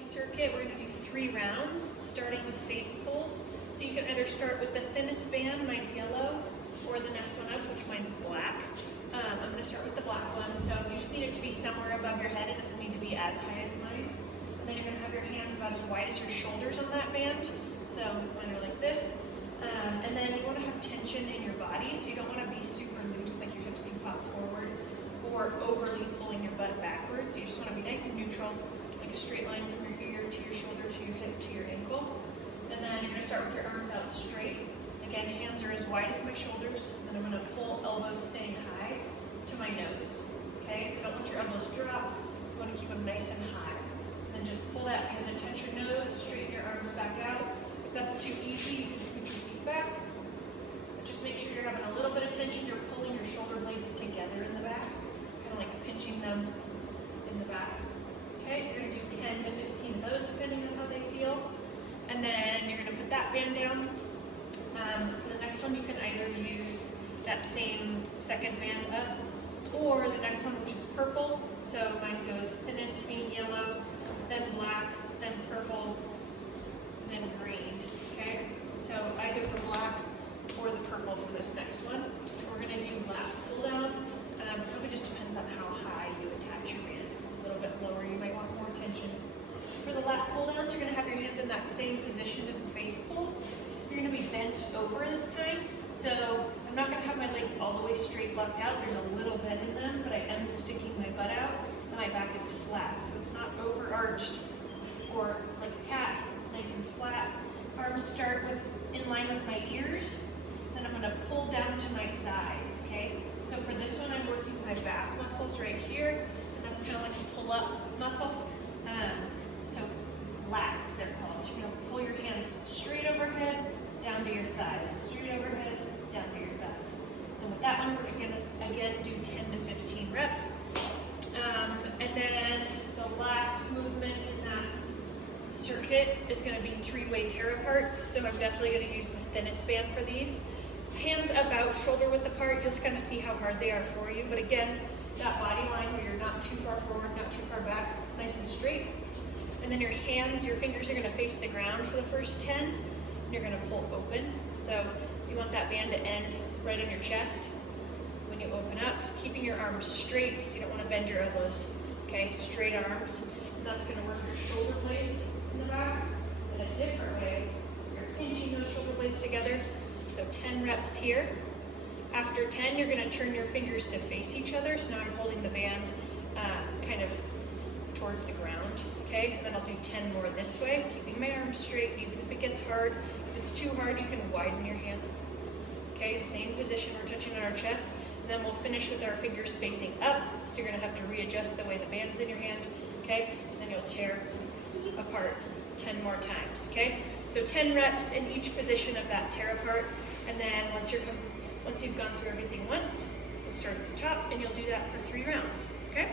circuit. We're gonna do 3 rounds, starting with face pulls. So you can either start with the thinnest band, mine's yellow, or the next one up, which mine's black. I'm gonna start with the black one. So you just need it to be somewhere above your head. It doesn't need to be as high as mine. And then you're gonna have your hands about as wide as your shoulders on that band. So mine are like this. And then you wanna have tension in your body. So you don't wanna be super loose, like your hips can pop forward, or overly pulling your butt backwards. You just wanna be nice and neutral, like a straight line from your ear to your shoulder to your hip to your ankle. And then you're gonna start with your arms out straight. Again, hands are as wide as my shoulders. And I'm gonna pull elbows staying high to my nose. Okay, so don't let your elbows drop. You wanna keep them nice and high. And then just pull that band and touch your nose, straighten your arms back out. If that's too easy, you can scoot your feet back. But just make sure you're having a little bit of tension. You're pulling your shoulder blades together in the back, kind of like pinching them in the back. Okay, you're gonna do 10 to 15 of those depending on how they feel. And then you're gonna put that band down. For the next one, you can either use that same second band up, or the next one, which is purple. So mine goes thinnest being yellow, then black, then purple, then green. Okay, so either the black or the purple for this next one. We're gonna do lat pull downs. Probably just depends on how high you attach your band. If it's a little bit lower, you might want more tension. For the lat pull downs, you're gonna have your hands in that same position as the face pulls. You're gonna be bent over this time. So I'm not gonna have my legs all the way straight locked out. There's a little bend in them, but I am sticking my butt out and my back is flat. So it's not overarched or like a cat, nice and flat. Arms start with in line with my ears. Then I'm gonna pull down to my sides, okay? So for this one, I'm working my back muscles right here, and that's kind of like a pull-up muscle. So lats, they're called. So you're gonna pull your hands straight overhead, down to your thighs, straight overhead, down to your thighs. And with that one, we're gonna, again, do 10 to 15 reps. And then the last movement in that circuit is gonna be 3-way tear aparts. So I'm definitely gonna use the thinnest band for these. Hands about shoulder width apart, you'll kind of see how hard they are for you. But again, that body line where you're not too far forward, not too far back, nice and straight. And then your hands, your fingers are gonna face the ground for the first 10, and you're gonna pull open. So you want that band to end right on your chest when you open up, keeping your arms straight, so you don't wanna bend your elbows. Okay, straight arms. And that's gonna work your shoulder blades in the back. In a different way, you're pinching those shoulder blades together. So 10 reps here. After 10, you're gonna turn your fingers to face each other. So now I'm holding the band kind of towards the ground, okay? And then I'll do 10 more this way, keeping my arms straight, even if it gets hard. If it's too hard, you can widen your hands. Okay, same position, we're touching on our chest. And then we'll finish with our fingers facing up. So you're gonna have to readjust the way the band's in your hand, okay? And then you'll tear apart 10 more times, okay? So 10 reps in each position of that tear apart. And then once you've gone through everything once, you'll start at the top and you'll do that for 3 rounds, okay?